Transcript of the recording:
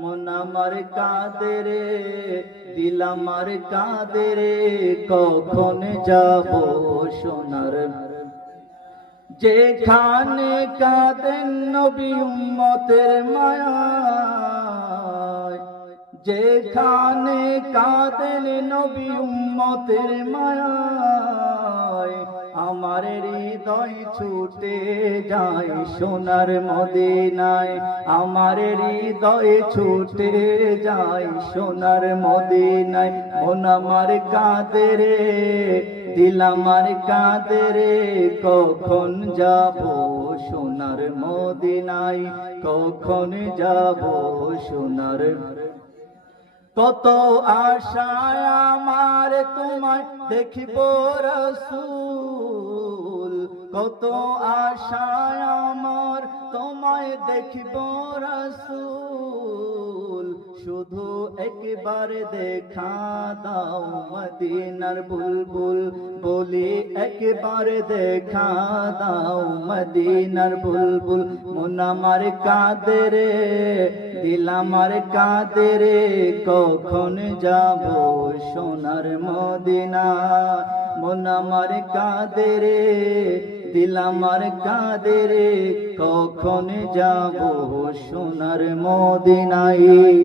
মন আমার কাঁদে রে, দিল আমার কাঁদে রে, কখন যাব সোনার যেখানে কাঁদেন নবী উম্মতের মায়ায়, যেখানে কাঁদেন নবী উম্মতের মায়ায়, আমার হৃদয় ছুটে যায় সোনার মদিনায়, আমার হৃদয় ছুটে যায় সোনার মদিনায়। মন আমার কাঁদে রে, দিল আমার কাঁদে রে, কখন যাব সোনার মদিনায়, কখন যাব সোনার। কত আশায় আমার তোমায় দেখিব রাসূল, কত আশায় আমার তোমায় দেখিব রাসূল, শুধু একবার দেখা দাও মদিনার বুলবুল, বলি একবার দেখা দাও মদিনার বুলবুল। মন আমার কাঁদে রে, দিল আমার কাঁদে রে, কখন যাব সোনার মদিনা। মন আমার কাঁদে রে, দিল আমার কাঁদে রে, কখন যাব সোনার মদিনায়।